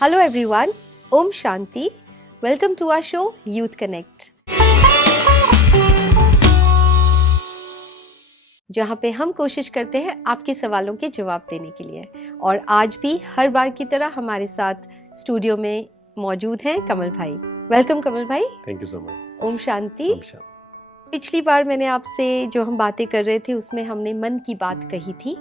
Hello everyone, Om Shanti. Welcome to our show Youth Connect. जहाँ पे हम कोशिश करते हैं आपके सवालों के जवाब देने के लिए। और आज भी हर बार की तरह हमारे साथ स्टूडियो में मौजूद हैं कमल भाई। वेलकम कमल भाई। Thank you so much. ओम शांति। ओम शांति। पिछली बार मैंने आपसे जो हम बातें कर रहे थे उसमें हमने मन की बात कही थी।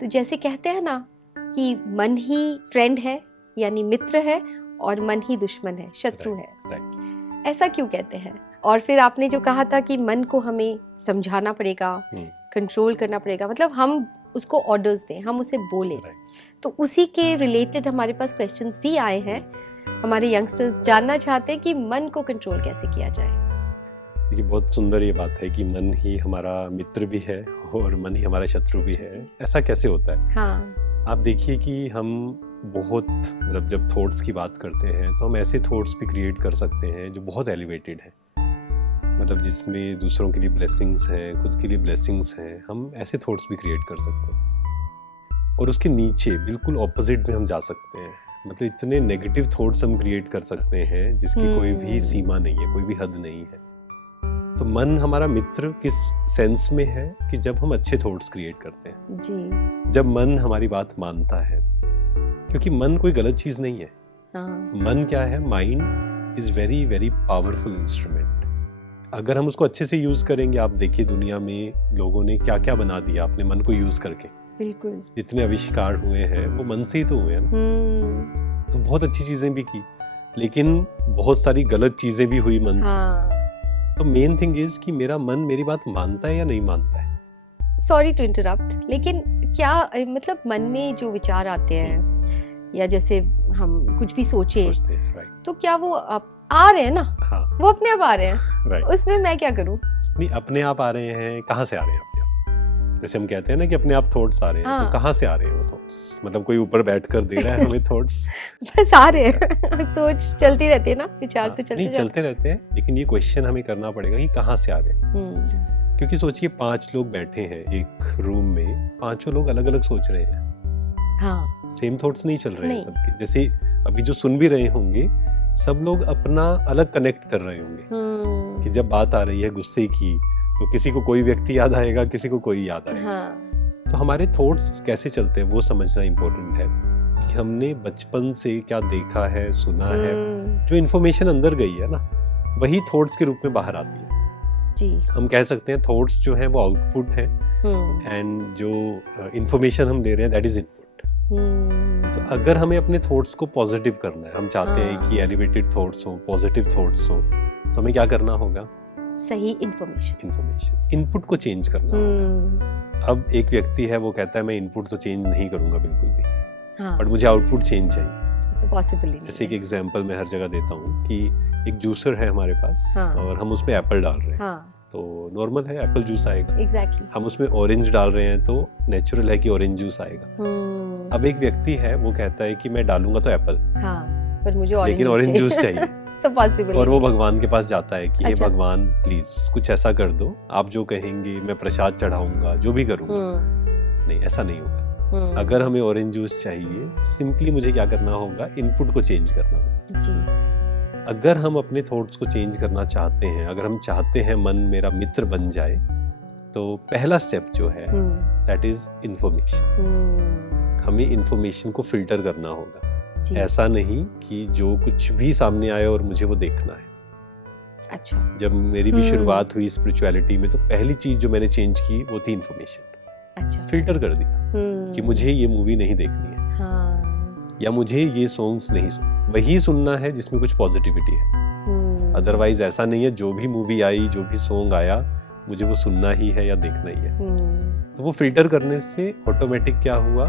तो जैसे कहते हैं ना कि मन ही फ्रेंड है यानी मित्र है और मन ही दुश्मन है, शत्रु है। ऐसा क्यों कहते हैं? और फिर आपने जो कहा था कि मन को हमें समझाना पड़ेगा, कंट्रोल करना पड़ेगा, मतलब हम उसको ऑर्डर्स दें, हम उसे बोलें। तो उसी के रिलेटेड हमारे पास क्वेश्चंस भी आए हैं। हमारे यंगस्टर्स जानना चाहते हैं कि मन को कंट्रोल कैसे किया जाए। देखिए, बहुत सुंदर ये बात है कि मन ही हमारा मित्र भी है और मन ही हमारा शत्रु भी है। ऐसा कैसे होता है? हाँ। आप देखिए कि हम बहुत मतलब जब थॉट्स की बात करते हैं तो हम ऐसे थॉट्स भी क्रिएट कर सकते हैं जो बहुत एलिवेटेड हैं, मतलब जिसमें दूसरों के लिए ब्लेसिंग्स हैं, खुद के लिए ब्लेसिंग्स हैं। हम ऐसे थॉट्स भी क्रिएट कर सकते हैं और उसके नीचे बिल्कुल ऑपोजिट में हम जा सकते हैं। मतलब इतने नेगेटिव थॉट्स हम क्रिएट कर सकते हैं जिसकी कोई भी सीमा नहीं है, कोई भी हद नहीं है। तो मन हमारा मित्र किस सेंस में है कि जब हम अच्छे थॉट्स क्रिएट करते हैं जी। जब मन हमारी बात मानता है, क्योंकि मन कोई गलत चीज नहीं है। मन क्या है? Mind is very very powerful instrument. अगर हम उसको अच्छे से यूज करेंगे, आप देखिए दुनिया में लोगों ने क्या क्या बना दिया अपने मन को यूज करके। बिल्कुल। जितने आविष्कार हुए हैं वो मन से ही तो हुए हैं ना। तो बहुत अच्छी चीजें भी की, लेकिन बहुत सारी गलत चीजें भी हुई मन से। तो मेन थिंग इज कि मेरा मन मेरी बात मानता है या नहीं मानता है। सॉरी टू इंटरप्ट, लेकिन क्या मतलब मन में जो विचार आते हैं या जैसे हम कुछ भी सोचते हैं, राइट, तो क्या वो आ रहे हैं ना? हाँ, वो अपने आप आ रहे हैं, राइट। उसमें मैं क्या करूं? नहीं, अपने आप आ रहे हैं। कहाँ से आ रहे हैं अपने आप? जैसे हम कहते हैं ना कि अपने आप थॉट्स आ रहे हैं, हाँ। तो कहाँ से आ रहे हैं वो थॉट्स? मतलब कोई ऊपर बैठकर दे रहा है हमें थॉट्स? बस आ रहे हैं। सोच चलती रहती है ना, विचार तो चलते रहते हैं, लेकिन ये क्वेश्चन हमें करना पड़ेगा कि कहाँ से आ रहे हैं। क्योंकि सोचिए 5 लोग बैठे हैं एक रूम में, 5 लोग अलग अलग सोच रहे हैं। हाँ। सेम थॉट्स नहीं चल रहे हैं सबके। जैसे अभी जो सुन भी रहे होंगे, सब लोग अपना अलग कनेक्ट कर रहे होंगे कि जब बात आ रही है गुस्से की तो किसी को कोई व्यक्ति याद आएगा, किसी को कोई याद आएगा। तो हमारे थॉट्स कैसे चलते हैं वो समझना इम्पोर्टेंट है कि हमने बचपन से क्या देखा है, सुना है। जो इन्फॉर्मेशन अंदर गई है ना, वही थॉट्स के रूप में बाहर आती है जी। हम कह सकते हैं थॉट्स जो है वो आउटपुट है एंड जो इन्फॉर्मेशन हम ले रहे हैं दैट इज इनपुट। तो अगर हमें अपने थॉट्स को पॉजिटिव करना है, हम चाहते हैं कि एलिवेटेड थॉट्स हो, पॉजिटिव थॉट्स हो, तो हमें क्या करना होगा? सही इन्फॉर्मेशन, इनपुट को चेंज करना होगा। अब एक व्यक्ति है, वो कहता है मैं इनपुट तो चेंज नहीं करूंगा बिल्कुल भी, बट मुझे आउटपुट चेंज चाहिए। तो पॉसिबल नहीं। जैसे एक एग्जांपल मैं हर जगह देता हूँ कि एक जूसर है हमारे पास, और हम उसमें एप्पल डाल रहे हैं, तो नॉर्मल है, एप्पल जूस आएगा। एग्जैक्टली। हम उसमें ऑरेंज डाल रहे हैं तो नेचुरल है कि ऑरेंज जूस आएगा। अब एक व्यक्ति है, वो कहता है कि मैं डालूंगा तो एप्पल, पर मुझे लेकिन ऑरेंज जूस चाहिए। तो पॉसिबल। और वो भगवान के पास जाता है कि हे भगवान प्लीज कुछ ऐसा कर दो, आप जो कहेंगे मैं प्रसाद चढ़ाऊंगा, जो भी करूंगा। नहीं, ऐसा नहीं होगा। अगर हमें ऑरेंज जूस चाहिए, सिंपली मुझे क्या करना होगा? इनपुट को चेंज करना होगा जी। अगर हम अपने थॉट्स को चेंज करना चाहते हैं, अगर हम चाहते हैं मन मेरा मित्र बन जाए, तो पहला स्टेप जो है दैट इज इंफॉर्मेशन। हमें इंफॉर्मेशन को फिल्टर करना होगा। ऐसा नहीं कि जो कुछ भी सामने आए और मुझे वो देखना है। अच्छा। जब मेरी भी शुरुआत हुई स्पिरिचुअलिटी में, तो पहली चीज जो मैंने चेंज की वो थी इंफॉर्मेशन। अच्छा। फिल्टर कर दिया कि मुझे ये मूवी नहीं देखनी है। हाँ। या मुझे ये सॉन्ग्स नहीं वही सुनना है जिसमें कुछ पॉजिटिविटी है। अदरवाइज ऐसा नहीं है जो भी मूवी आई, जो भी सॉन्ग आया, मुझे वो सुनना ही है या देखना ही है। तो वो फिल्टर करने से ऑटोमेटिक क्या हुआ?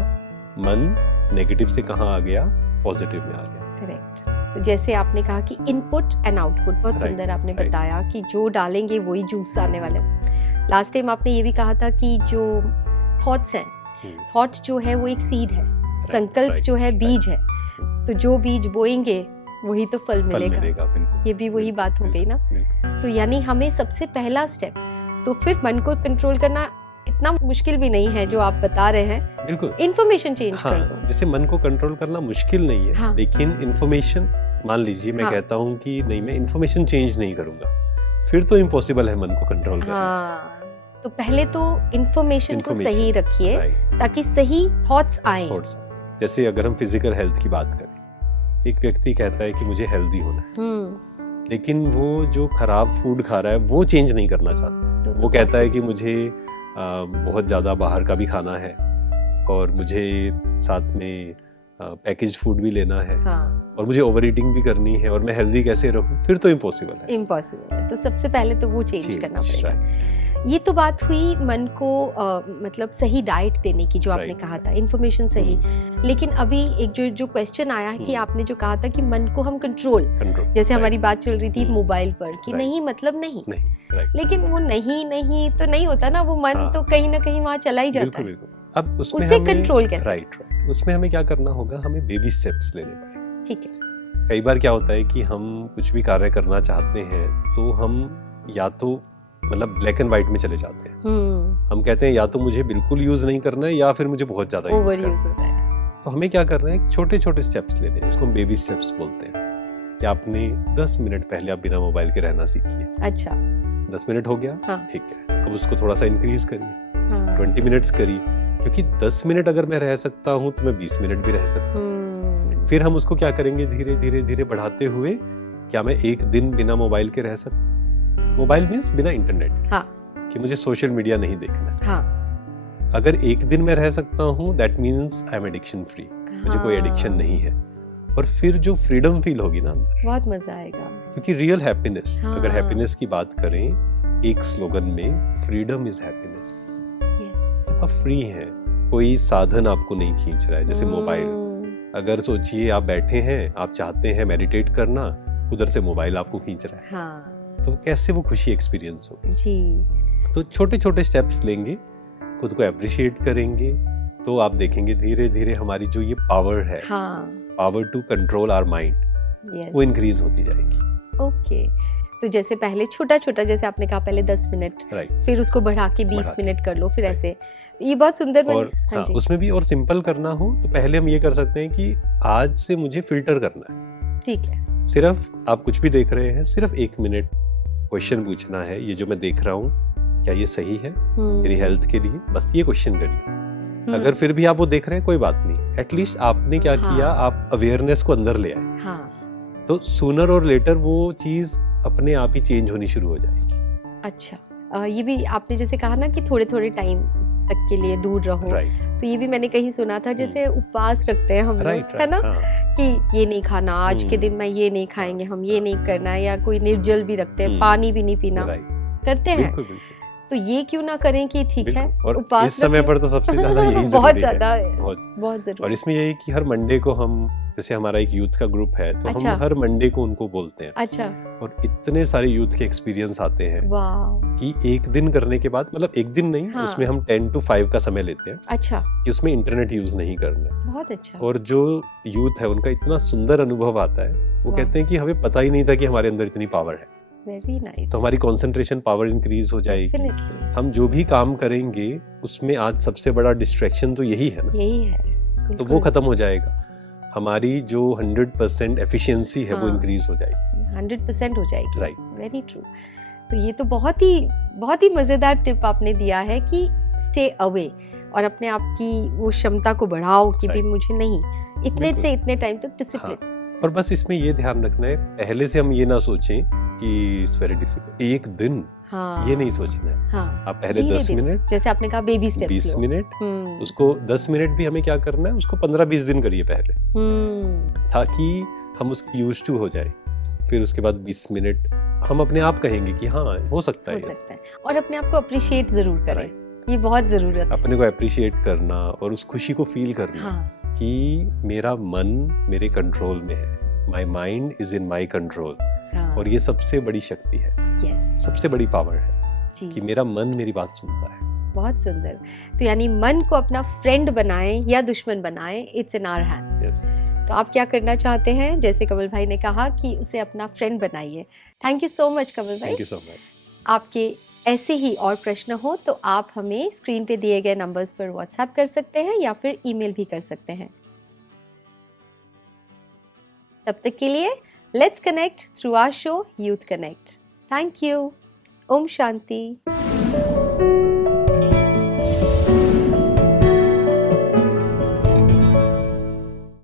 मन नेगेटिव से कहाँ आ गया? पॉजिटिव में आ गया। करेक्ट। तो जैसे आपने कहा कि इनपुट एंड आउटपुट, बहुत सुंदर आपने बताया कि जो डालेंगे वही जूस आने वाले। लास्ट टाइम आपने ये भी कहा था कि जो थॉट्स हैं, थॉट्स जो है वो एक सीड है, संकल्प जो है बीज है। तो जो बीज बोएंगे वही तो फल मिलेगा। ये भी वही बात हो गई ना। तो यानी हमें सबसे पहला स्टेप तो फिर मन को कंट्रोल करना इतना मुश्किल भी नहीं है जो आप बता रहे हैं। बिल्कुल, इन्फॉर्मेशन चेंज हाँ, कर दो। जैसे मन को कंट्रोल करना मुश्किल नहीं है, हाँ, लेकिन इन्फॉर्मेशन, मान लीजिए मैं हाँ, कहता हूँ कि नहीं मैं इन्फॉर्मेशन चेंज नहीं करूंगा, फिर तो इम्पॉसिबल है मन को कंट्रोल करना। हाँ, तो पहले तो इन्फॉर्मेशन को सही रखिए राइट, ताकि सही थॉट्स आए। थॉट्स। जैसे अगर हम फिजिकल हेल्थ की बात करें, एक व्यक्ति कहता है कि मुझे हेल्दी होना है, लेकिन वो जो खराब फूड खा रहा है वो चेंज नहीं करना चाहता। तो वो कहता है कि मुझे बहुत ज़्यादा बाहर का भी खाना है और मुझे साथ में पैकेज फूड भी लेना है, हाँ, और मुझे ओवर ईटिंग भी करनी है, और मैं हेल्दी कैसे रहूं, फिर तो इम्पॉसिबल है। इम्पॉसिबल है। तो सबसे पहले तो वो चेंज करना पड़ेगा। राइट, ये तो बात हुई मन को मतलब सही डाइट देने की, जो आपने Right. कहा था, इन्फॉर्मेशन सही। लेकिन अभी एक जो क्वेश्चन आया है कि आपने जो कहा था कि मन को हम कंट्रोल, जैसे हमारी बात चल रही थी मोबाइल पर कि Right. नहीं मतलब नहीं, राइट, लेकिन वो नहीं तो नहीं होता ना, वो मन हाँ, तो कहीं ना कहीं वहाँ चला ही जाता बिल्कुल है। बिल्कुल। अब उसमें उसे हमें कंट्रोल कैसे? राइट, उसमें हमें क्या करना होगा, हमें बेबी स्टेप्स लेने पड़ेंगे। ठीक है। कई बार क्या होता है कि हम कुछ भी कार्य करना चाहते हैं तो हम या तो मतलब ब्लैक एंड व्हाइट में चले जाते हैं। हम कहते हैं या तो मुझे बिल्कुल यूज नहीं करना है या फिर मुझे बहुत ज्यादा ओवर यूज यूज हो रहा है। तो हमें क्या करना है, छोटे छोटे स्टेप्स लेने हैं, जिसको हम बेबी स्टेप्स बोलते हैं। कि आपने 10 मिनट पहले आप बिना मोबाइल के रहना सीखिए। अच्छा, 10 मिनट हो गया, हाँ, ठीक है, अब उसको थोड़ा सा इंक्रीज करिए, हाँ, 20 मिनट्स करिए, क्योंकि 10 मिनट अगर मैं रह सकता हूँ तो मैं 20 मिनट भी रह सकता हूँ। फिर हम उसको क्या करेंगे, धीरे धीरे धीरे बढ़ाते हुए, क्या मैं एक दिन बिना मोबाइल के रह सकता, मोबाइल मीन्स बिना इंटरनेट के, हाँ, कि मुझे सोशल मीडिया नहीं देखना। हाँ, अगर एक दिन मैं रह सकता हूँ, that means I am addiction free, मुझे कोई एडिक्शन नहीं है। और फिर जो फ्रीडम फील होगी ना अंदर, बहुत मजा आएगा। क्योंकि रियल हैप्पीनेस, हाँ, अगर हैप्पीनेस की बात करें, एक स्लोगन में फ्रीडम इज हैप्पीनेस। जब आप फ्री हैं, कोई साधन आपको नहीं खींच रहा है, जैसे मोबाइल। अगर सोचिए आप बैठे हैं, आप चाहते हैं मेडिटेट करना, उधर से मोबाइल आपको खींच रहा है, हाँ, तो कैसे वो खुशी एक्सपीरियंस होगी। जी, तो छोटे छोटे स्टेप्स लेंगे, खुद को अप्रिशिएट करेंगे, तो आप देखेंगे धीरे धीरे हमारी जो ये पावर है, हाँ, power to control our mind, वो इंक्रीज होती जाएगी। ओके। तो जैसे पहले छोटा छोटा, जैसे आपने कहा पहले 10 मिनट, राइट, फिर उसको बढ़ा के 20 मिनट कर लो, फिर ऐसे, ये बहुत सुंदर और हाँ, उसमें भी और सिंपल करना हो तो पहले हम ये कर सकते हैं कि आज से मुझे फिल्टर करना है। ठीक है, सिर्फ आप कुछ भी देख रहे हैं, सिर्फ 1 मिनट क्वेश्चन पूछना है, ये जो मैं देख रहा हूँ क्या ये सही है मेरी हेल्थ के लिए, बस ये क्वेश्चन करिए। अगर फिर भी आप वो देख रहे हैं, कोई बात नहीं, एटलीस्ट आपने क्या किया, आप अवेयरनेस को अंदर ले आए। हाँ, तो सूनर और लेटर वो चीज अपने आप ही चेंज होनी शुरू हो जाएगी। अच्छा, ये भी आपने जैसे कहा ना कि थोड़े थोड़े टाइम तक के लिए दूर रहो, राइट, तो ये भी मैंने कहीं सुना था, जैसे उपवास रखते हैं हम लोग, है ना, कि ये नहीं खाना, आज के दिन में ये नहीं खाएंगे, हम ये नहीं करना है, या कोई निर्जल भी रखते हैं, पानी भी नहीं पीना, करते हैं। बिल्कुल बिल्कुल। तो ये क्यों ना करें कि ठीक है, और उपवास इस समय पर तो सबसे ज्यादा यही बहुत ज्यादा बहुत जरूरी। और इसमें यही कि हर मंडे को हम, जैसे हमारा एक यूथ का ग्रुप है, तो अच्छा, हम हर मंडे को उनको बोलते हैं। अच्छा, और इतने सारे यूथ के एक्सपीरियंस आते हैं कि एक दिन करने के बाद, मतलब एक दिन नहीं, हाँ, उसमें हम 10 to 5 का समय लेते हैं। अच्छा, कि उसमें इंटरनेट यूज नहीं करना है। बहुत अच्छा। और जो यूथ है उनका इतना सुंदर अनुभव आता है, वो कहते हैं कि हमें पता ही नहीं था कि हमारे अंदर इतनी पावर है। Very nice. तो हमारी कंसंट्रेशन पावर इंक्रीज हो जाएगी। हम जो भी काम करेंगे उसमें आज सबसे बड़ा डिस्ट्रैक्शन तो यही है ना, यही है, तो वो खत्म हो जाएगा। हमारी जो 100% एफिशिएंसी है, वो इंक्रीज हो जाएगी, 100% हो जाएगी। Right, very true. तो ये तो बहुत ही मजेदार टिप आपने दिया है कि स्टे अवे और अपने आप की वो क्षमता को बढ़ाओ कि भी मुझे नहीं इतने से इतने टाइम तक डिसिप्लिन। और बस इसमें ये ध्यान रखना है, पहले से हम ये ना सोचें कि इट्स वेरी डिफिकल्ट, एक दिन, ये नहीं सोचना है। आप पहले 10 मिनट, जैसे आपने कहा बेबी स्टेप्स, 20 मिनट, उसको 10 मिनट भी हमें क्या करना है, उसको 15-20 दिन करिए पहले, ताकि हम उसकी यूज्ड टू हो जाए। फिर उसके बाद 20 मिनट हम अपने आप कहेंगे कि हाँ हो सकता है। और अपने आप को अप्रिशिएट जरूर करें, ये बहुत जरूरत है, अपने को अप्रिशिएट करना और उस खुशी को फील करना कि मेरा मन मेरे कंट्रोल में है, my mind is in my control. और ये सबसे बड़ी शक्ति है, सबसे बड़ी पावर है कि मेरा मन मेरी बात सुनता है। बहुत सुंदर। तो यानी मन को अपना फ्रेंड बनाएं या दुश्मन बनाएं, इट्स इन आवर हैंड्स। तो आप क्या करना चाहते हैं, जैसे कमल भाई ने कहा कि उसे अपना फ्रेंड बनाइए। थैंक यू सो मच कमल भाई, थैंक यू सो मच। आपके ऐसे ही और प्रश्न हो तो आप हमें स्क्रीन पे दिए गए नंबर्स पर व्हाट्सएप कर सकते हैं या फिर ईमेल भी कर सकते हैं। तब तक के लिए let's connect through our show youth connect. Thank you. ओम शांति।